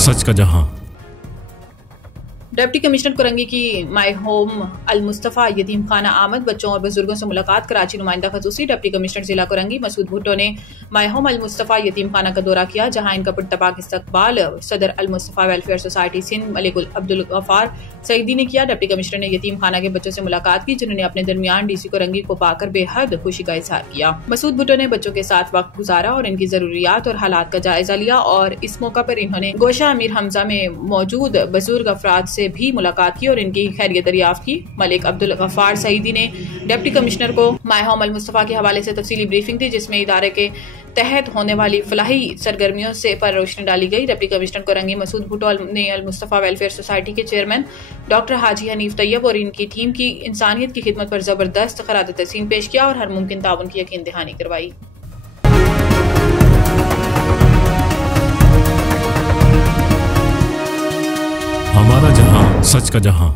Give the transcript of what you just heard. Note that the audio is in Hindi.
सच का जहां। डिप्टी कमिश्नर कुरंगी की माई होम अल मुस्तफ़ा यतीम खाना आमद बच्चों और बुजुर्गों से मुलाकात। कराची नुमाइंदा खसूसी डिप्टी कमिश्नर जिला कुरंगी मसूद भुट्टो ने माई होम अल मुस्तफ़ा यतीम खाना का दौरा किया, जहां इनका पुरतपाक इस्तकबाल सदर अल मुस्तफ़ा वेलफेयर सोसाइटी सिंध मलिक अब्दुल गफ्फार सईदी ने किया। डिप्टी कमिश्नर ने यतीम खाना के बच्चों से मुलाकात की, जिन्होंने अपने दरमियान डीसी कुरंगी को पाकर बेहद खुशी का इजहार किया। मसूद भुट्टो ने बच्चों के साथ वक्त गुजारा और इनकी जरूरियात और हालात का जायजा लिया, और इस मौका पर इन्होंने गोशा अमीर हमजा में मौजूद बुजुर्ग अफराद से भी मुलाकात की और इनकी खैरियत दरियाफ्त की। मलिक अब्दुल गफ्फार सईदी ने डिप्टी कमिश्नर को माई होम अल मुस्तफ़ा के हवाले से तफसीली ब्रीफिंग दी, जिसमें इदारे के तहत होने वाली फलाही सरगर्मियों से पर रोशनी डाली गई। डिप्टी कमिश्नर कुरंगी मसूद भुट्टो ने अल मुस्तफ़ा वेलफेयर सोसाइटी के चेयरमैन डॉक्टर हाजी हनीफ तैयब और इनकी टीम की इंसानियत की खिदमत पर जबरदस्त खराज तहसीन पेश किया और हर मुमकिन ताउन की यकीन दहानी करवाई। हमारा जहां, सच का जहां।